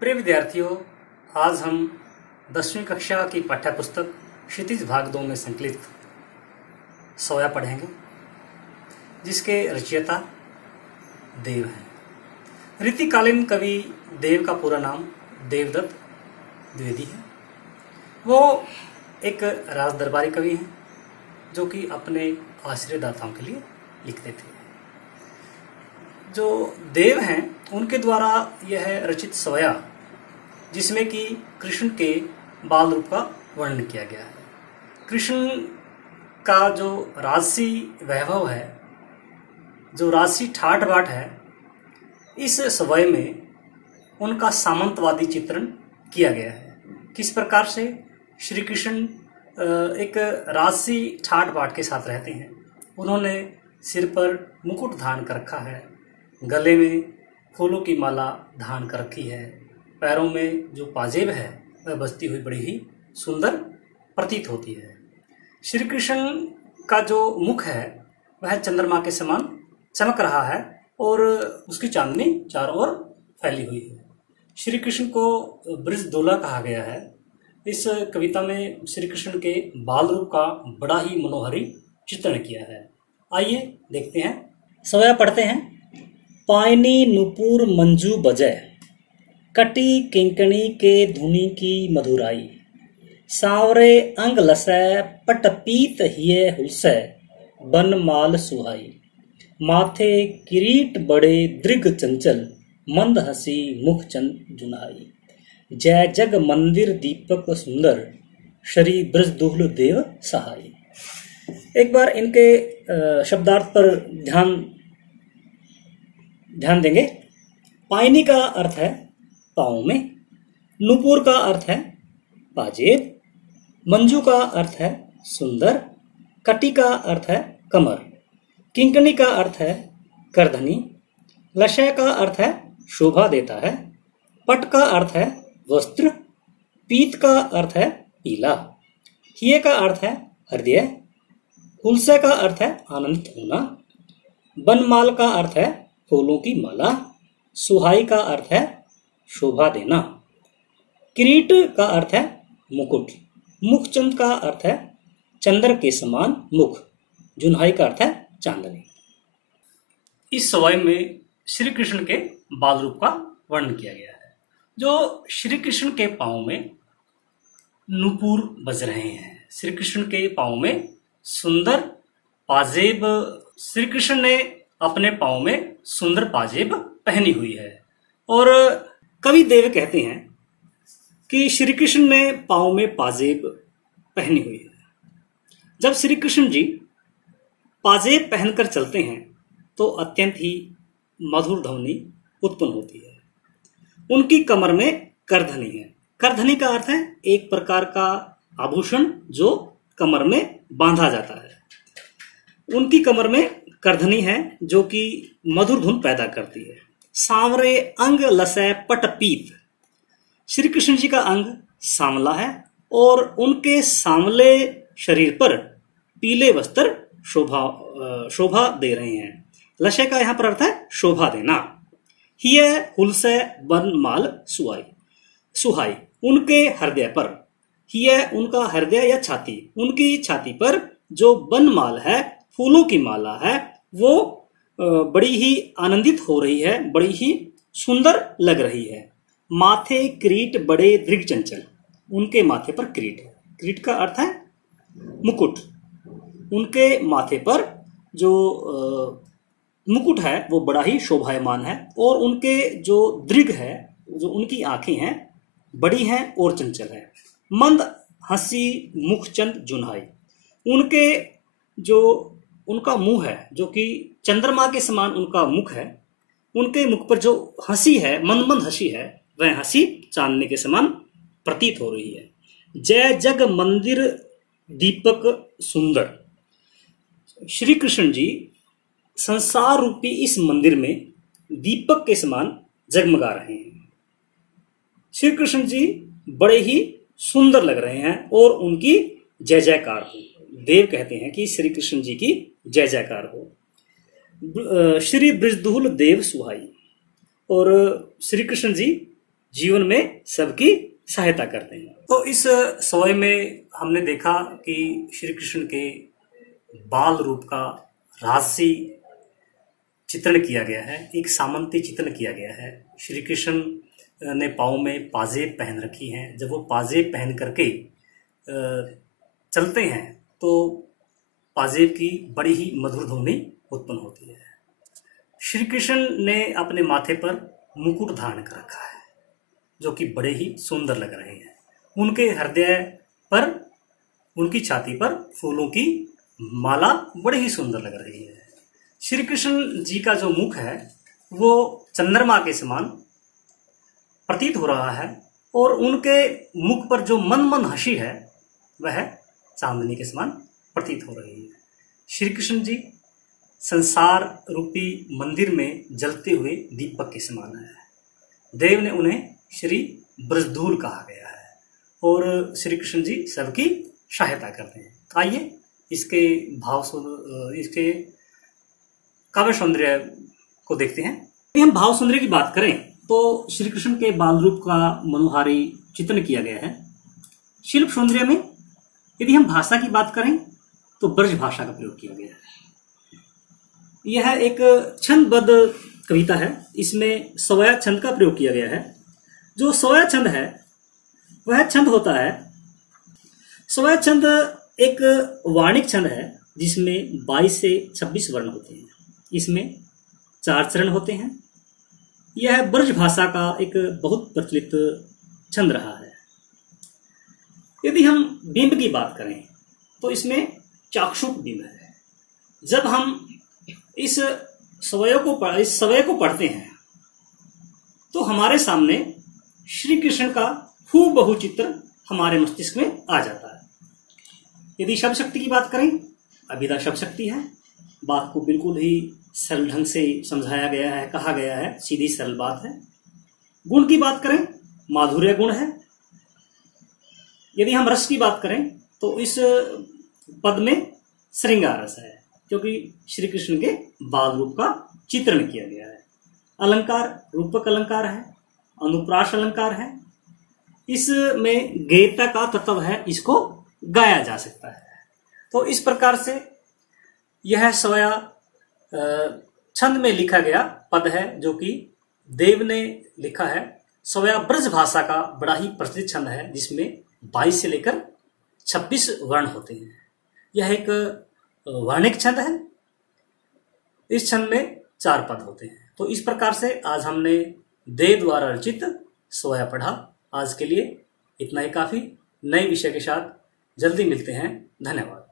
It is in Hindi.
प्रिय विद्यार्थियों, आज हम 10वीं कक्षा की पाठ्य पुस्तक क्षितिज भाग 2 में संकलित सोया पढ़ेंगे, जिसके रचयिता देव हैं। रीतिकालीन कवि देव का पूरा नाम देवदत्त द्विवेदी है। वो एक राज दरबारी कवि हैं जो कि अपने आश्रयदाताओं के लिए लिखते थे। जो देव हैं उनके द्वारा यह रचित सोया, जिसमें कि कृष्ण के बाल रूप का वर्णन किया गया है। कृष्ण का जो राजसी वैभव है, जो राजसी ठाट बाट है, इस सोये में उनका सामंतवादी चित्रण किया गया है। किस प्रकार से श्री कृष्ण एक राजसी ठाट बाट के साथ रहते हैं। उन्होंने सिर पर मुकुट धारण कर रखा है, गले में फूलों की माला धारण कर रखी है, पैरों में जो पाजेब है वह बजती हुई बड़ी ही सुंदर प्रतीत होती है। श्री कृष्ण का जो मुख है वह चंद्रमा के समान चमक रहा है और उसकी चांदनी चारों ओर फैली हुई है। श्री कृष्ण को ब्रजदोला कहा गया है। इस कविता में श्री कृष्ण के बाल रूप का बड़ा ही मनोहरी चित्रण किया है। आइए देखते हैं। सोया पढ़ते हैं। पायनी नुपुर मंजू बजय, कटी किंकणी के धुनी की मधुराई, सांवरे अंग लसै पटपीत हिय हुलसै, बन माल सुहाई, माथे किरीट बड़े दृग चंचल, मंद हसी मुख चंद जुनाई, जय जग मंदिर दीपक सुंदर, श्री ब्रजदुहल देव सहाय। एक बार इनके शब्दार्थ पर ध्यान देंगे। पायनी का अर्थ है पाँव में, नुपुर का अर्थ है पाजेब, मंजू का अर्थ है सुंदर, कटी का अर्थ है कमर, किंकणी का अर्थ है करधनी, लशय का अर्थ है शोभा देता है, पट का अर्थ है वस्त्र, पीत का अर्थ है पीला, हिये का अर्थ है हृदय, हुलसे का अर्थ है आनंदित होना, बनमाल का अर्थ है फूलों की माला, सुहाई का अर्थ है शोभा देना, किरीट का अर्थ है मुकुट, मुखचंद का अर्थ है चंद्र के समान मुख, जुन्हाई का अर्थ है चांदनी। इस सोये में श्री कृष्ण के बाल रूप का वर्णन किया गया है। जो श्री कृष्ण के पाँव में नुपुर बज रहे हैं, श्री कृष्ण के पाँव में सुंदर पाजेब, श्री कृष्ण ने अपने पाँव में सुंदर पाजेब पहनी हुई है। और कवि देव कहते हैं कि श्री कृष्ण ने पाँव में पाजेब पहनी हुई है। जब श्री कृष्ण जी पाजेब पहनकर चलते हैं तो अत्यंत ही मधुर ध्वनि उत्पन्न होती है। उनकी कमर में करधनी है। करधनी का अर्थ है एक प्रकार का आभूषण जो कमर में बांधा जाता है। उनकी कमर में करधनी है जो कि मधुर धुन पैदा करती है। सांवरे अंग लसै पटपीत, श्री कृष्ण जी का अंग सांवला है और उनके सांवले शरीर पर पीले वस्त्र शोभा दे रहे हैं। लशय का यहाँ पर अर्थ है शोभा देना। हिय हुलसै बन माल सुहाई, उनके हृदय पर, हिय उनका हृदय या छाती, उनकी छाती पर जो बनमाल है, फूलों की माला है, वो बड़ी ही आनंदित हो रही है, बड़ी ही सुंदर लग रही है। माथे किरीट बड़े दृग चंचल, उनके माथे पर किरीट है। किरीट का अर्थ है मुकुट। उनके माथे पर जो मुकुट है वो बड़ा ही शोभायमान है और उनके जो दृग है, जो उनकी आंखें हैं, बड़ी हैं और चंचल है। मंद हंसी मुखचंद जुन्हाई, उनके जो उनका मुंह है जो कि चंद्रमा के समान उनका मुख है, उनके मुख पर जो हंसी है, मंद मंद हंसी है, वह हंसी चांदनी के समान प्रतीत हो रही है। जय जग मंदिर दीपक सुंदर, श्री कृष्ण जी संसार रूपी इस मंदिर में दीपक के समान जगमगा रहे हैं। श्री कृष्ण जी बड़े ही सुंदर लग रहे हैं और उनकी जय जयकार हो। देव कहते हैं कि श्री कृष्ण जी की जय जयकार हो। श्री ब्रजदुहल देव सुहाई, और श्री कृष्ण जी जीवन में सबकी सहायता करते हैं। तो इस सोए में हमने देखा कि श्री कृष्ण के बाल रूप का राजसी चित्रण किया गया है, एक सामंती चित्रण किया गया है। श्री कृष्ण ने पाँव में पाजेब पहन रखी हैं। जब वो पाजेब पहन करके चलते हैं तो पाजेब की बड़ी ही मधुर ध्वनि उत्पन्न होती है। श्री कृष्ण ने अपने माथे पर मुकुट धारण कर रखा है जो कि बड़े ही सुंदर लग रहे हैं। उनके हृदय पर, उनकी छाती पर फूलों की माला बड़ी ही सुंदर लग रही है। श्री कृष्ण जी का जो मुख है वो चंद्रमा के समान प्रतीत हो रहा है और उनके मुख पर जो मन मन हंसी है वह चांदनी के समान प्रतीत हो रही है। श्री कृष्ण जी संसार रूपी मंदिर में जलते हुए दीपक के समान है। देव ने उन्हें श्री ब्रजधूल कहा गया है और श्री कृष्ण जी सबकी सहायता करते हैं। आइए इसके इसके काव्य सौंदर्य को देखते हैं। यदि हम भाव सौंदर्य की बात करें तो श्री कृष्ण के बाल रूप का मनोहारी चित्रण किया गया है। शिल्प सौंदर्य में यदि हम भाषा की बात करें तो ब्रज भाषा का प्रयोग किया गया है। यह एक छंदबद्ध कविता है। इसमें सवया छंद का प्रयोग किया गया है। जो सवया छंद है वह छंद होता है, सवया छंद एक वार्णिक छंद है जिसमें 22 से 26 वर्ण होते हैं। इसमें 4 चरण होते हैं। यह ब्रज भाषा का एक बहुत प्रचलित छंद रहा है। यदि हम बिंब की बात करें तो इसमें चाक्षुष बिंब है। जब हम इस सवय को पढ़ते हैं तो हमारे सामने श्री कृष्ण का हूबहू चित्र हमारे मस्तिष्क में आ जाता है। यदि शब्द शक्ति की बात करें, अभिधा शब्द शक्ति है। बात को बिल्कुल ही सरल ढंग से समझाया गया है, कहा गया है, सीधी सरल बात है। गुण की बात करें, माधुर्य गुण है। यदि हम रस की बात करें तो इस पद में श्रृंगार रस है क्योंकि श्री कृष्ण के बाल रूप का चित्रण किया गया है। अलंकार रूपक अलंकार है, अनुप्रास अलंकार है। इसमें गेयता का तत्व है, इसको गाया जा सकता है। तो इस प्रकार से यह सवया छंद में लिखा गया पद है जो कि देव ने लिखा है। सवया ब्रज भाषा का बड़ा ही प्रचलित छंद है जिसमें 22 से लेकर 26 वर्ण होते हैं। यह एक वर्णिक छंद है। इस छंद में 4 पद होते हैं। तो इस प्रकार से आज हमने देव द्वारा रचित सवया पढ़ा। आज के लिए इतना ही काफी। नए विषय के साथ जल्दी मिलते हैं। धन्यवाद।